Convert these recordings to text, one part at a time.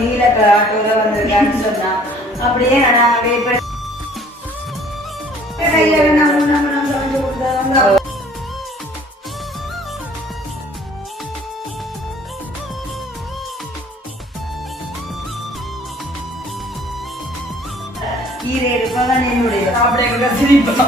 நீல ஆட்டோல வந்திருக்கான்னு சொன்னா அப்படியே நான் வெயிட் பண்ணி கீரை இருப்பதான் என்னுடைய சாப்பிட சிரிப்போம்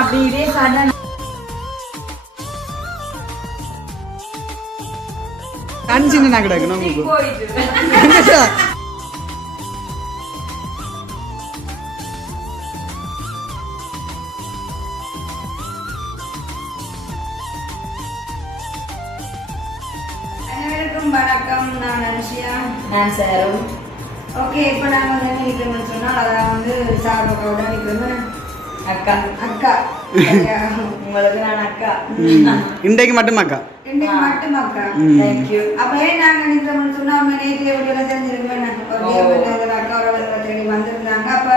அப்படி இதே சடன் சின்ன கிடக்கு நமக்கு வணக்கம், நான் அனுஷியா, நான் சாரும். ஓகே, இப்போ நாங்கள் வந்து என்ன நிற்கிறோம்னு சொன்னால் அதான் வந்து சாரோட நிற்கிறோம். அக்கா அக்கா உங்களுக்கு நான் அக்கா இன்றைக்கு மட்டும் அக்கா இன்றைக்கு மட்டும் அக்கா. தேங்க்யூ. அப்போ ஏன் நாங்கள் நிற்கிறோம்னு சொன்னால் அவங்க நேற்று எப்படியெல்லாம் தெரிஞ்சிருக்கேன். அக்காவோட தேடி வந்திருந்தாங்க. அப்போ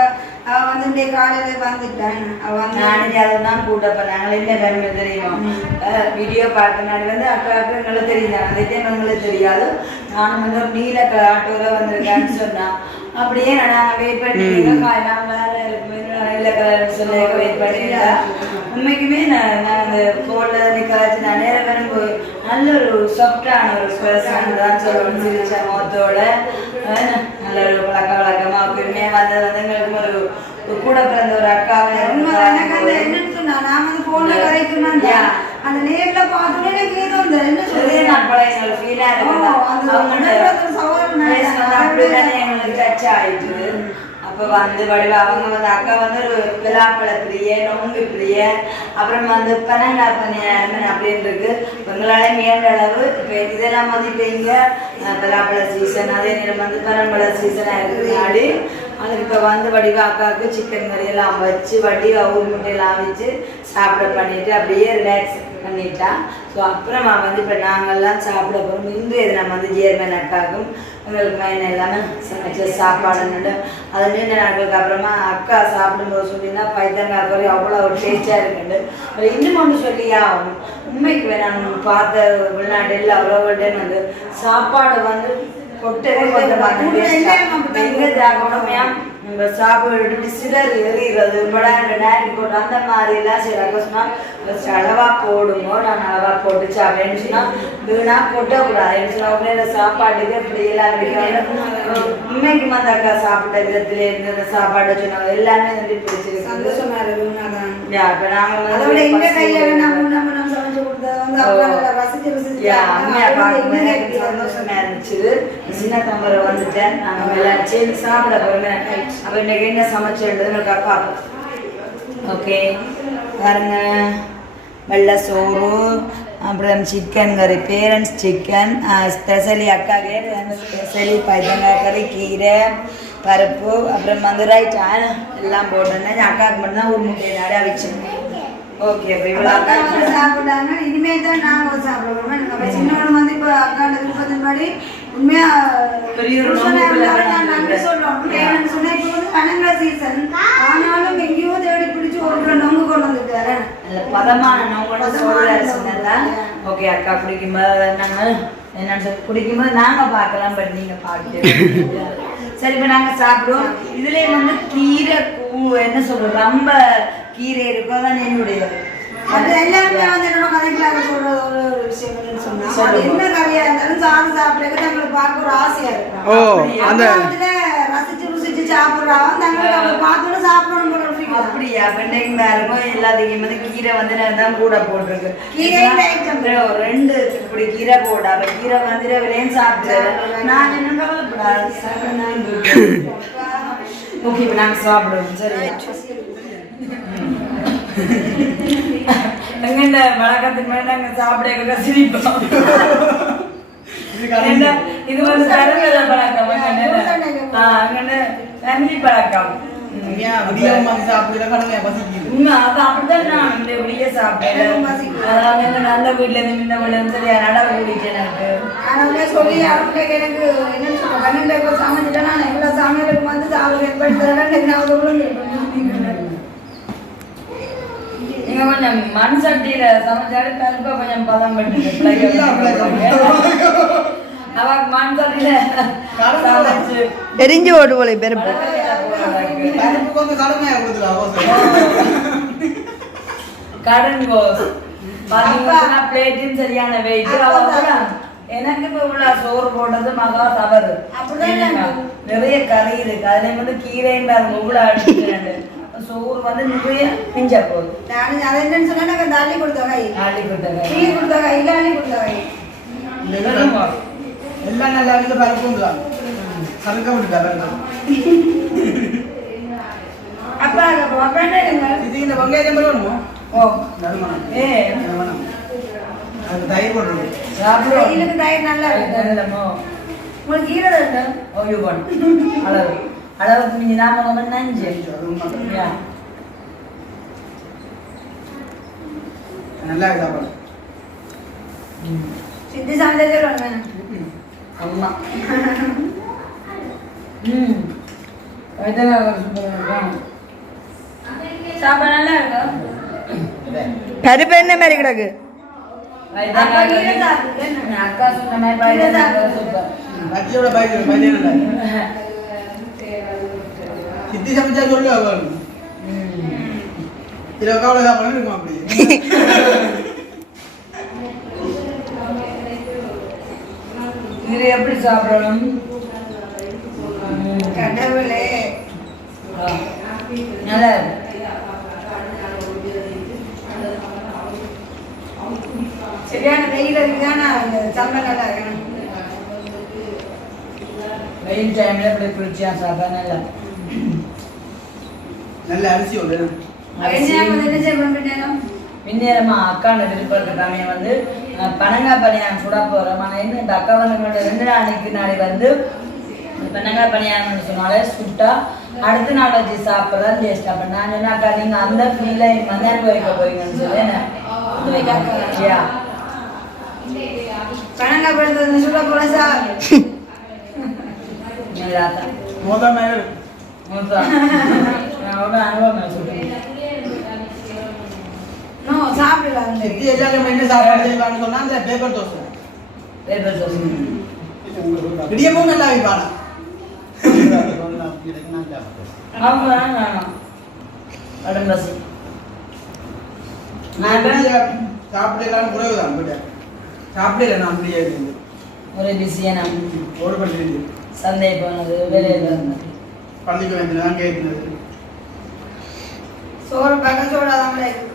அவள் வந்து இன்றைய காலையில் வந்துட்டேன். அவள் வந்து நாளைக்கு அதை தான் கூட்டப்போ நாங்கள் என்ன டைம் தெரியும் வீடியோ பார்க்கனாடி வந்து அக்காவுக்கு எங்களுக்கு தெரியுது. அந்த டைம் எங்களுக்கு தெரியாது. நானும் வந்து ஒரு நீல ஆட்டோவில் வந்திருக்கேன்னு சொன்னான். அப்படியே நான் வெயிட் பண்ணிருக்கேன். நான் வேலை நீல கலர் சொல்ல வெயிட் பண்ணிருக்கேன். உண்மைக்குமே நான் அந்த கோல்டில் நிற்காச்சு நான் நேரம் வரும்போது நல்ல ஒரு சாஃப்டான ஒரு பர்சன் தான் சொல்லணும். சிரிச்ச முகத்தோட நல்ல ஒரு வழக்கமாக உண்மையாக வந்தது வந்து எங்களுக்கு ஒரு கூட பிறந்த ஒரு அக்காவை என்னன்னு சொன்னா நான் வந்து போன வரைக்கும் அந்த நேர்ல பார்த்தோன்னே எனக்கு ஏதோ என்ன சொல்றேன் நான் பல எங்களுக்கு ஃபீலா இருக்கு எங்களுக்கு டச் ஆயிட்டு. அப்போ வந்து வடிவா அவங்க வந்து அக்கா வந்து ஒரு விழாப்பழ பிரிய நொங்கு பிரிய அப்புறம் வந்து பனங்காய் பனியாரம் அப்படின்னு இருக்கு. எங்களால மேன்ற அளவு இப்போ இதெல்லாம் வந்து இப்போ இங்கே விழாப்பழ சீசன் அதே நேரம் வந்து பனம்பழ சீசனாக இருக்குது. நாடு அதுக்கு இப்போ வந்து வடிவா அக்காவுக்கு சிக்கன் கறியெல்லாம் வச்சு வடிவா ஊர் முட்டையெல்லாம் வச்சு சாப்பிட பண்ணிட்டு அப்படியே ரிலாக்ஸ் பண்ணிட்டா. ஸோ அப்புறமா வந்து இப்போ நாங்கள்லாம் சாப்பிட போகிறோம். இன்றைய நம்ம வந்து ஜேர்மன் அக்காவுக்கும் எங்களுக்கு மைன் எல்லாமே சமைச்ச சாப்பாடுன்னு அது நீண்ட நாட்களுக்கு அப்புறமா அக்கா சாப்பிடும்போது சொல்லியிருந்தா பைத்தங்காய் கறி அவ்வளோ ஒரு டேஸ்டாக இருக்குண்டு. இன்னும் ஒன்று சொல்லியா உண்மைக்கு நான் பார்த்த வெளிநாட்டில் அவ்வளோ வந்து சாப்பாடு வந்து கொட்டவே எங்கே உடமையா நம்ம சாப்பிட்டு சிலர் எறிகிறது படாண்டு நேரடி போட்டு அந்த மாதிரிலாம் சில சொன்னால் அளவா போடுங்க. நான் அளவா போட்டுச்சு அப்படின்னு சொன்னால் வீணா கொட்டக்கூடாது சொன்னால் உடனே சாப்பாட்டுக்கு இப்படி எல்லாம் உண்மைக்கு வந்து அக்கா சாப்பிட்ட விதத்துல இருந்த சாப்பாடு சொன்னாங்க எல்லாமே வந்து பிடிச்சிருக்கு. சந்தோஷமா இருக்கு. இப்போ நாங்கள் சந்தோஷமா இருந்துச்சு. சின்ன தம்பரை வந்துட்டேன். நாங்கள் எல்லாம் சேர்ந்து சாப்பிட போறோம். அப்போ இன்னைக்கு என்ன சமைச்சிருந்தது பார்ப்போம். ஓகே பாருங்க, வெள்ளை சோறு அப்புறம் சிக்கன் கறி பேரண்ட்ஸ் சிக்கன் ஸ்பெஷலி அக்காவே ஸ்பெஷலி பைத்தங்காய் கறி கீரை பருப்பு அப்புறம் வந்து ரைட் எல்லாம் போட்டோன்னே அக்காவுக்கு மட்டும்தான் ஒரு முட்டையை நிறையா வச்சுருந்தேன். ஓகே அப்போ இவ்வளோ அக்கா சாப்பிட்டாங்க. இனிமேல் தான் நாங்கள் சாப்பிடுவோம். சின்னவங்க வந்து இப்போ அக்காண்ட விருப்பத்தின் படி உண்மையா பெரிய சொல்றோம். ஏன்னு சொன்னா இப்போ வந்து கனங்கா சீசன் ஆனாலும் எங்கேயோ தேடி பிடிச்சி ஒரு நொங்கு கொண்டு வந்துட்டாரு. பதமான நொங்கோட சொன்னதான். ஓகே அக்கா குடிக்கும்போது நாங்கள் என்னன்னு சொல்லி குடிக்கும்போது நாங்கள் பார்க்கலாம். பட் நீங்கள் பார்க்க சரி. இப்போ நாங்கள் சாப்பிடுவோம். இதுலேயே வந்து கீரை என்ன சொல்றோம் ரொம்ப கீரை இருக்கும். அதான் என்னுடைய அது எல்லாமே வந்து என்னோட கதைகளாக சொல்ற ஒரு விஷயம் என்னன்னு சொன்னா அது என்ன கறியா இருந்தாலும் சாப்பிட்டு சாப்பிட்றது நம்மளுக்கு பார்க்க ஒரு ஆசையா இருக்கும். ரசிச்சு ருசிச்சு சாப்பிட்றாங்க தங்களுக்கு அவங்க பார்த்தோன்னு சாப்பிடணும் போல ஒரு அப்படியா பெண்டைக்கு மேலும் எல்லாத்தையும் வந்து கீரை வந்து தான் கூட போட்டிருக்கு. கீரை 2 இப்படி கீரை போடா கீரை வந்து விரையும் சாப்பிட்டு நான் என்ன ஓகே இப்போ நாங்கள் சாப்பிடுவோம். சரி எங்கண்ட வழக்கத்துக்கு மேலே நாங்கள் சாப்பிட சிரிப்போம். இது வந்து தரங்கத பழக்கம், ஃபேமிலி பழக்கம். உண்மை அது அப்படிதான் நான் இந்த வெளியே சாப்பிட்டேன். அதாவது இந்த நல்ல வீட்டுல இருந்து இந்த வீட்டுல இருந்து சரியா நட கூடிட்டு எனக்கு அதனால சொல்லி அவங்களுக்கு எனக்கு என்னன்னு சொல்ல 12 சமைச்சிட்டேன். நான் எல்லா சமையலுக்கும் வந்து சாப்பிட நீங்க கொஞ்சம் மண் சட்டியில சமைச்சாலே பருப்பை கொஞ்சம் பதம் பண்ணிட்டு அவக்கு மண் சட்டியில சமைச்சு எரிஞ்சு ஓடு போல பெருப்பு கடன் பாத்தீங்கன்னா பிளேட்டும் சரியான வெயிட். எனக்கு இப்ப உள்ள சோறு போட்டது மகா தவறு. நிறைய கறி இருக்கு, அதுல வந்து கீரையும் பாருங்க இவ்வளவு அடிச்சுட்டு சோறு வந்து நிறைய பிஞ்ச போகுது. நான் அதை என்னன்னு சொன்னா அள்ளி கொடுத்த கை டீ கொடுத்த கையில அள்ளி கொடுத்த கை எல்லாம் நல்லா இருக்கு பருப்பும் சறுக்க விட்டுட்டாங்க. அப்பா இது இந்த வெங்காயம் வேணுமோ? ஓ நறுமணம். ஏ நறுமணம். அது தயிர் போடுறது. கையிலுக்கு தயிர் நல்லா இருக்கு. உங்களுக்கு கீரை தான் ஓய்வு பண்ணு அளவு அளவுக்கு நீங்க நாம நஞ்சு நல்லா இருக்கு சாப்பாடு. சித்தி சமைச்சதே வேணும். அம்மா சாப்பாடு நல்லா இருக்கும். பருப்பு என்ன மாதிரி கிடக்கு அக்கா சொன்ன மாதிரி சூப்பர். ரஜியோட பையன் சித்தி சமைச்சா சொல்லு அவன் இதை கவலை சாப்பாடு இருக்கும். அப்படி இது எப்படி சாப்பிடணும்? கடவுளே நல்லா இருக்கு. சரியான வெயில் இருக்குதானா சம்பளம் நல்லா இருக்கணும். வெயில் டைம்ல இப்படி குளிச்சியா சாப்பிட நல்லா நல்ல அரிசி ஒன்று என்ன செய்யணும்? மின்னேரமா அக்கான விருப்பத்துக்காமே வந்து பனங்காய் பணியாரம் சுட போறோம். ஆனால் என்ன இந்த அக்கா வந்து 2 நாளைக்கு நாளை வந்து பனங்காய் பணியாரம் சொன்னாலே சுட்டா அடுத்த நாள் வச்சு சாப்பிட்றதா டேஸ்ட். அப்ப நான் சொன்னா அக்கா நீங்க அந்த ஃபீலை வந்து அனுபவிக்க போறீங்கன்னு சொல்லி என்ன பனங்காய் பழத்தை சுட போல சார் அனுபவம் சாப்பிடலாம். சித்தி எல்லாரும் என்ன சாப்பாடு செய்வான்னு சொன்னா அந்த பேப்பர் தோசை இடியப்பம் நல்லா வைப்பானா உடம்பசி சாப்பிடலாம் குறைவுதான் போயிட்டேன். சாப்பிடல நான் அப்படியே இருந்து ஒரு பிஸியா நான் ஓடு பண்ணிட்டு சந்தை போனது வேலையில் இருந்தது பள்ளிக்கு வேண்டியதான் கேட்கிறது. சோறு பக்கம் சோடாதான்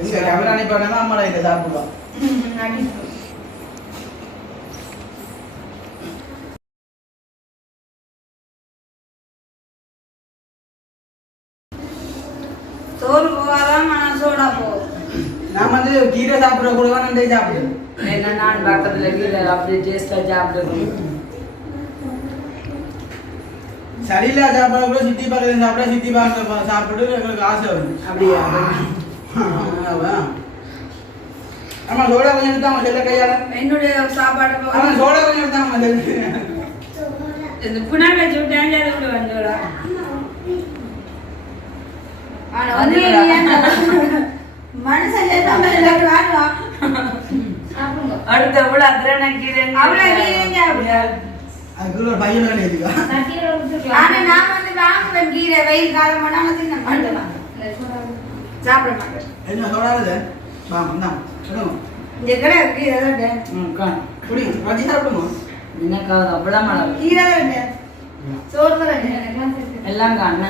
எங்க கவிராணி பாடனா அம்மாடா இதை சாப்பிடுவா. சோறு போகாதான் மன சோடா போகும். நான் வந்து கீரை சாப்பிட கூட நன்றி சாப்பிடுவேன். என்ன நான் பக்கத்துல கீழே அப்படி டேஸ்டா சாப்பிட்டு சரியில்லை சாப்பாடு கூட சித்தி பக்கத்துல சாப்பிட சித்தி பார்க்க சாப்பிட்டு எங்களுக்கு ஆசை வரும். அப்படியா? ஆமா சோடா கொஞ்சம் எடுத்தாங்க செல்ல கையால. என்னுடைய சாப்பாடு ஆமா சோடா கொஞ்சம் எடுத்தாங்க இந்த புனா வச்சு விட்டாங்க அது கூட வந்துடா. மனுஷன் அடுத்த எவ்வளவு அத்திரன கீரை அதுக்குள்ள ஒரு பையன் வேலை இருக்கா? ஆனா நான் வந்து வாங்குவேன் கீரை வெயில் காலம் பண்ணாம தின்ன மாட்டேன். சாப்பிட மாட்டேன். என்ன சோடாது? வந்தா இந்த கடை கீரை தான் குடிங்க வச்சு சாப்பிடுமா? எனக்கு அவ்வளவு மழை கீரை தான் சோறு தான் எல்லாம் காண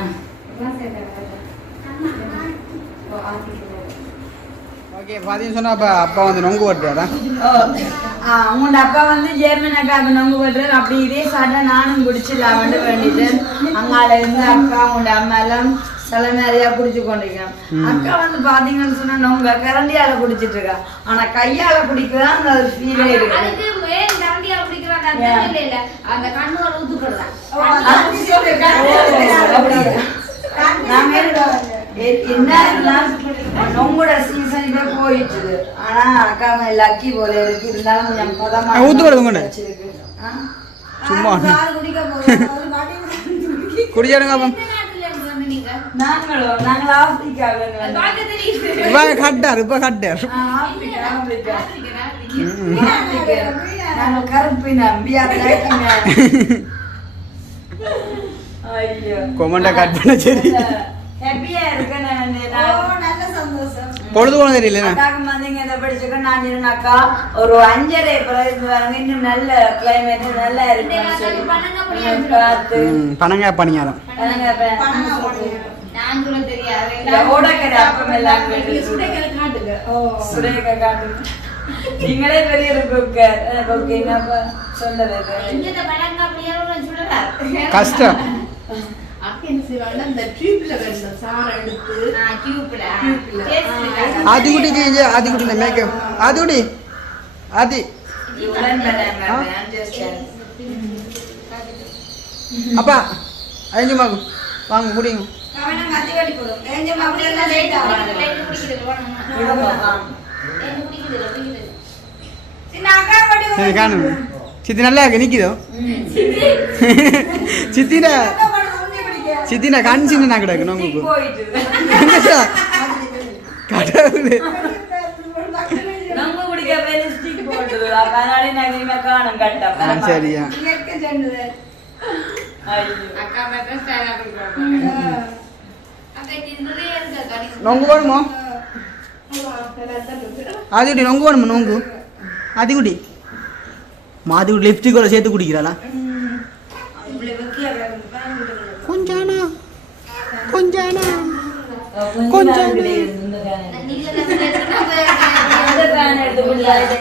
ஓகே பாத்தீங்கன்னு சொன்னா அப்பா வந்து நொங்கு ஓட்டுறாரா? உங்களோட அப்பா வந்து ஜெர்மன் அக்காவுக்கு நொங்கு போட்டுறாரு. அப்படி இதே சாட்டை நானும் குடிச்சிடலாம் வந்து வேண்டிட்டு அங்கால இருந்து அக்கா உங்களோட அம்மா எல்லாம் சில நிறையா குடிச்சு கொண்டிருக்கேன். அக்கா வந்து பாத்தீங்கன்னு சொன்னா நொங்க கரண்டியால குடிச்சிட்டு இருக்கா. ஆனா கையால குடிக்கலாம் அந்த ஃபீலே இருக்கு. அதுக்கு மேல் கரண்டியால குடிக்கிற அந்த கண்ணுகள் ஊத்துக்கிறதா உங்களோட சீசன் இப்ப போயிட்டு ஆனா அக்கா லக்கி போல இருக்கு இருந்தாலும் கொஞ்சம் பதமா ஊத்து கொடுங்க சும்மா குடிச்சாடுங்க அப்போ நாங்கள் ஆப்பிரிக்காவில் இப்ப கட்டார் இப்ப கட்டார் நாங்கள் கருப்பினம் ஐயோ கொமண்டா கட் பண்ண சரி ஹாப்பியா இருக்கேன் நல்ல சந்தோஷம் பொழுது போன தெரியல அக்காக்கு வந்தீங்க இதை படிச்சுக்க நான் சொன்னேன் அக்கா ஒரு 5:30 பிறகு வாங்க இன்னும் நல்ல கிளைமேட் நல்லா இருக்குன்னு சொல்லி பார்த்து பனங்க பணியாரம் நான் சொல்ல தெரியாது ஓடக்கரை அப்பம் எல்லாம் சுரேகா காட்டு நீங்களே பெரிய குக்கர் ஓகே என்னப்பா சொல்றது இந்த பழங்க அப்படியே சுடலாம் கஷ்டம் ஆதிகுட்டிக்கு ஆதிகுட்டி மேக்கப் ஆதிகுட்டி ஆதி அப்பா அழிஞ்சுமாக்கும் வாங்க குடிங்க சரி காணும் சித்தி நல்லா இருக்கு நிக்குதோ சித்தினா சித்தினா கண் சின்ன கிடக்கு நோங்குக்கு கடவுளே நம்ம குடிக்க ஸ்டிக் போட்டுது அதனால நான் இனிமே காணும் கட்டம் சரியா அக்கா மட்டும் ஸ்டைலா கொடுப்பாங்க அக்கா நின்னுதே இருக்க நொங்கு வேணுமோ ஆதிகுட்டி நொங்கு வேணுமா நொங்கு ஆதிகுட்டி மாதிகுட்டி லிப்ஸ்டிக்கோட சேர்த்து குடிக்கிறாளா கொஞ்சானா கொஞ்சானா கொஞ்சம் நீங்க